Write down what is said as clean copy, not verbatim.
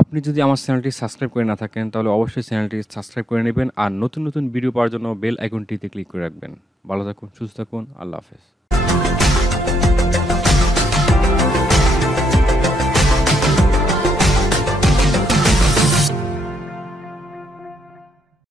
আপনি যদি আমার চ্যানেলটি সাবস্ক্রাইব করে না থাকেন তাহলে অবশ্যই চ্যানেলটি সাবস্ক্রাইব করে নেবেন আর নতুন ভিডিও পাওয়ার জন্য বেল আইকনটিতে ক্লিক করে রাখবেন। ভালো থাকুন, সুস্থ থাকুন। আল্লাহ হাফেজ।